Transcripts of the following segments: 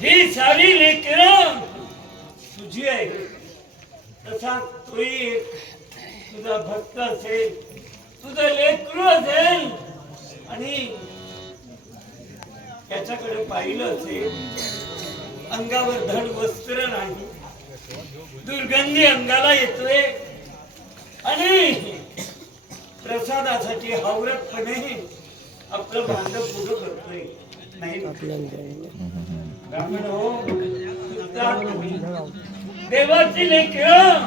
ही सारी लेकरं तुझी आहे. तसा तो एक तुझा भक्त असेल तुझं लेकरू असेल आणि त्याच्याकडे पाहिलं असेल अंगावर धड वस्त्र नाही. दुर्गंधी अंगाला येतोय आणि प्रसादासाठी हावरतपणे आपलं भांड पुढं करतोय. नाही. देवाची लेकर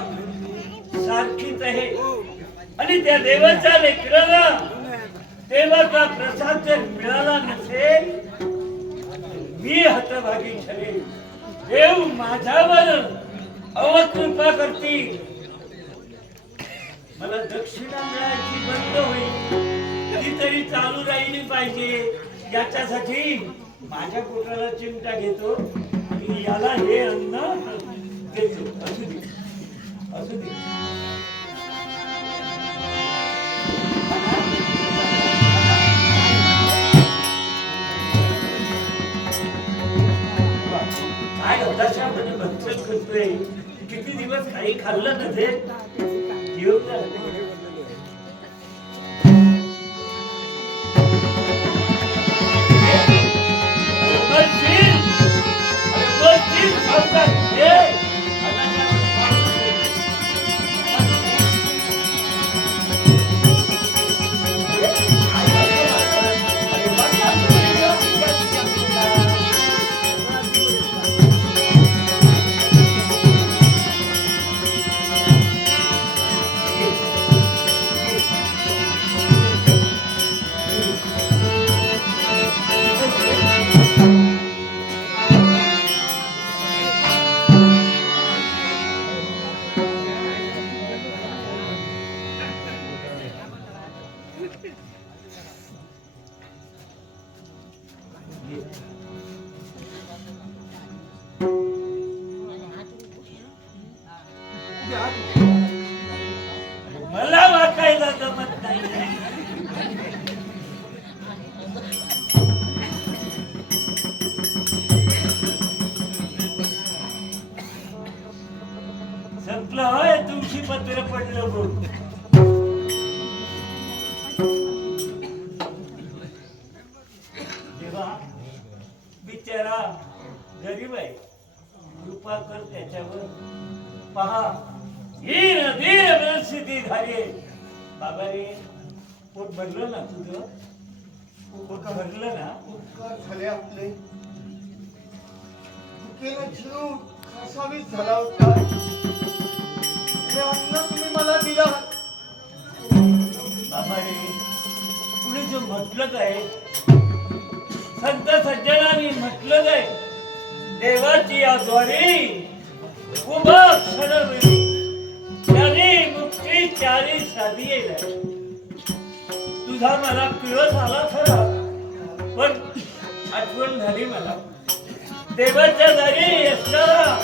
सारखीच आहे. आणि त्या देवाच्या लेकराला देवाचा प्रसाद जर मिळाला नसेल मी हतभागी ठरेल देव माझ्यावर अवकृपा करतील. मला दक्षिणा मिळायची बंद होईल. ती तरी चालू राहिली पाहिजे. याच्यासाठी माझ्या पोटाला चिमटा घेतो आणि याला हे अन्न देतो. असू दे. असू दे. काय हताशामध्ये भक्षण करतोय? किती दिवस काही खाल्लं नसेल घेऊन जा. Ei, मला वाकायला जमत नाही. संपलं होय तुमची पत्र पडलं बोल देवा बिचारा गरीब आहे. कृपा कर त्याच्यावर. पहा धीर धीर परिस्थिती झाली. बाबा रे पोट भरलं ना तुझं? पोट भरलं ना? उपकार झाले आपले. भुकेला जीव खासावीस झाला होता. हे अन्न तुम्ही मला दिला. बाबा रे पुढे जो म्हटलं काय? संत सज्जनांनी म्हटलं काय? देवाची या द्वारी उभा क्षणवेळी ते मुक्ती चारी साधी येईल. तुझा मला पिळ झाला खरा. पण आठवण झाली मला. देवाच्या दारी असणारा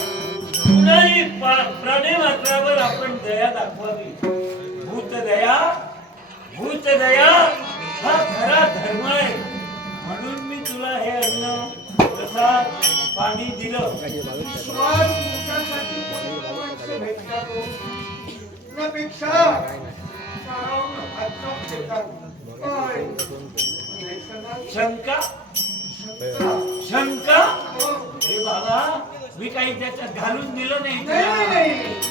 कुणाही पा- प्राणी मात्रावर आपण दया दाखवावी. भूत दया भूत दया हा खरा धर्म आहे. म्हणून मी तुला हे अन्न प्रसाद पाणी दिलं. सगळा शंका? शंका. हो. हे बाबा मी काही त्याच्यात घालून दिलं नाही.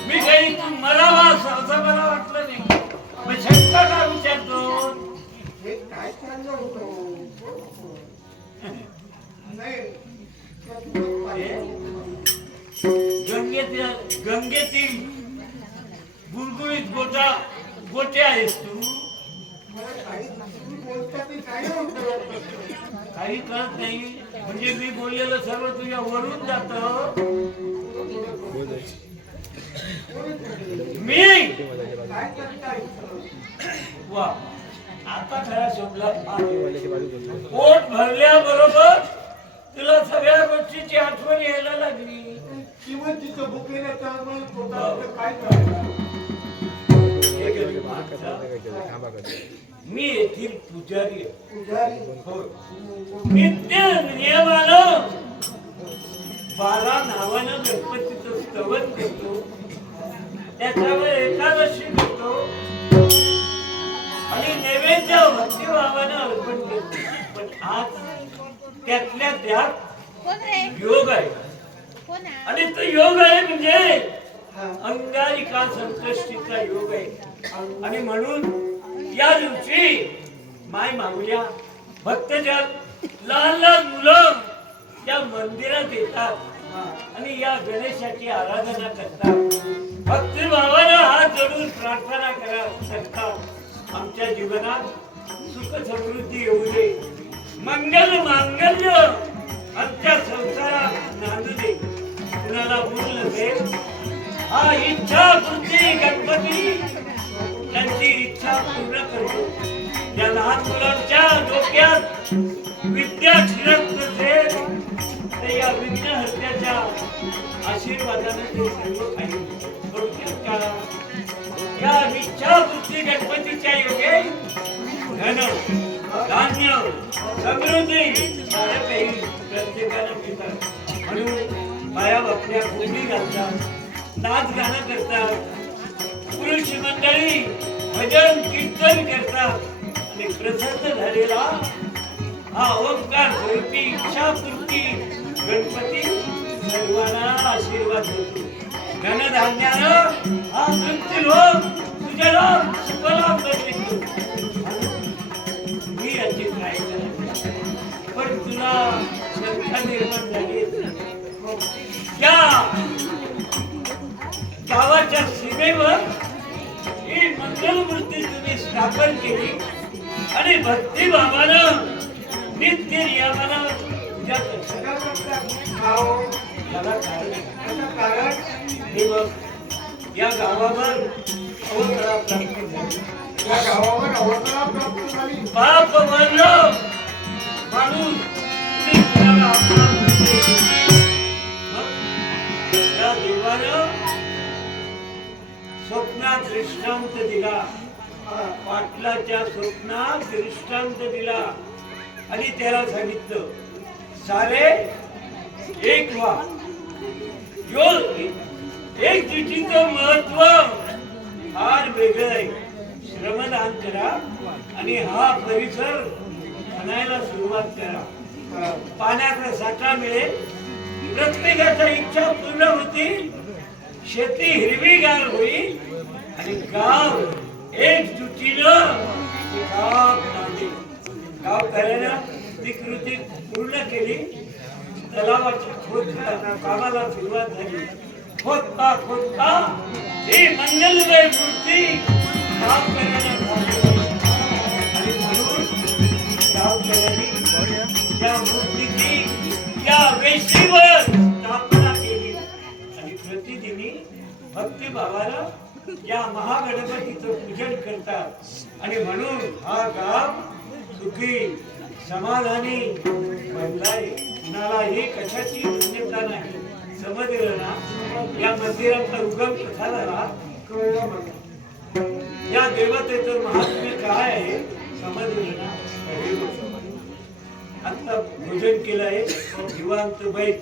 मी काही तू मरावा असं मला वाटलं नाही. मग शंका का विचारतो? हे काय चाललं होतं? नाही. गंगेतील गंगेतील गुळगुळीत गोटा गोटे आहेस तू. काही होतं कळत नाही. म्हणजे मी बोललेलं सर्व तुझ्या वरून जात. मी? वा. आता खरा शोभला पोट भरल्याबरोबर तुला सगळ्या गोष्टीची आठवण यायला लागली. भुकेला त्यामुळे पोटाला काय मी येथील पुजारी हो. नित्य नियमानं बारा नावानं गणपतीचं स्तवन करतो त्याच्यावर एकादशी करतो आणि नैवेद्य भक्तिभावानं अर्पण करतो. पण आज त्यातल्या त्यात योग आहे? आणि तो योग आहे म्हणजे. अंगारिका संकष्टीचा योग आहे. आणि म्हणून या दिवशी माय मागूया भक्तजन लहान लहान मुलं या मंदिरात येतात आणि या गणेशाची आराधना करतात. भक्तिभावानं हात जोडून प्रार्थना करा करतात आमच्या जीवनात सुख समृद्धी येऊ दे. मंगल मांगल्य आमच्या संसारात नांदू दे. कुणाला मूल नसेल हा इच्छा बुद्धी गणपती त्यांची इच्छा पूर्ण करतो या लहान मुलांच्या डोक्यात विद्या शिरत नसेल तर या विघ्न हत्याच्या आशीर्वादाने ते सर्व काही थोडक्यात का या इच्छा बुद्धी गणपतीच्या योगे धन धान्य समृद्धी सारं काही प्रत्येकाला मिळतात. म्हणून बाया बापल्या कोंडी घालतात? नाच गाणं करतात. पुरुष मंडळी भजन कीर्तन करतात. आणि प्रसन्न झालेला हा ओंकार स्वरूपी इच्छापूर्ती गणपती सर्वांना आशीर्वाद देतो. धनधान्यानं हा मृत्यू लोक तुझ्याला सुफलाभ बनवितो मी याची काय पण तुला शंका निर्माण झाली. त्या गावाच्या सीमेवर मंगलमूर्ती तुम्ही स्थापन केली. आणि भक्तिभावानं नित्य नियमानं पूजा कारण हे बघ या गावावर अवतरा प्राप्ती झाली. या गावावर अवतरा प्राप्त झाली. पाप वर्ण माणूस या देवानं स्वप्नात दृष्टांत दिला. पाटलाच्या स्वप्नात दृष्टांत दिला. आणि त्याला सांगितलं सारे एक व्हा. यो एक चिठीच महत्त्व फार वेगळं आहे. श्रमदान करा आणि हा परिसर खणायला सुरुवात करा. पाण्याचा साठा मिळेल. प्रत्येकाच्या इच्छा पूर्ण होतील. शेती हिरवीगार होईल आणि गाव एकजुटीनं गाव नांदेल गावकऱ्यानं ती कृती पूर्ण केली. तलावाची खोद करता कामाला सुरुवात झाली. खोदता खोदता ही मंगलमय मूर्ती गावकऱ्यानं घातली. आणि म्हणून गावकऱ्यांनी या मूर्तीची या वेशीवर स्थापना भक्ती बाबाला या महागणपतीचं पूजन करतात. आणि म्हणून हा गाव सुखी समाधानी बनलाय कुणालाही कशाची शून्यता नाही. समजलं ना? या मंदिराचा उगम कसा झाला कळलं मला या देवतेचं महात्म्य काय आहे? समजलं ना? आता भोजन केलंय निवांत बैठ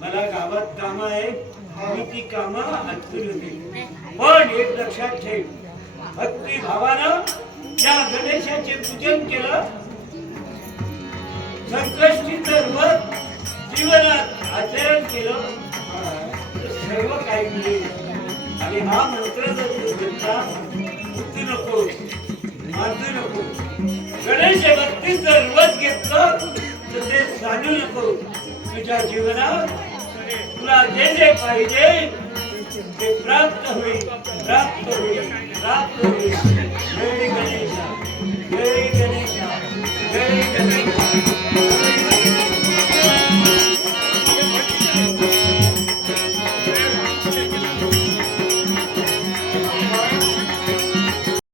मला गावात काम आहे. मी ती कामं हत्ती होती पण एक लक्षात ठेव हत्ती भावानं त्या गणेशाचे पूजन केलं संकष्टी सर्व जीवनात आचरण केलं सर्व काही मिळेल. आणि हा मंत्र जर तू घेतला मुक्ती नको मानू नको गणेश भक्ती जर व्रत घेतलं तर ते सांगू नको. तुझ्या जीवनात तुला जे जे पाहिजे. ते प्राप्त होईल प्राप्त होईल प्राप्त होईल.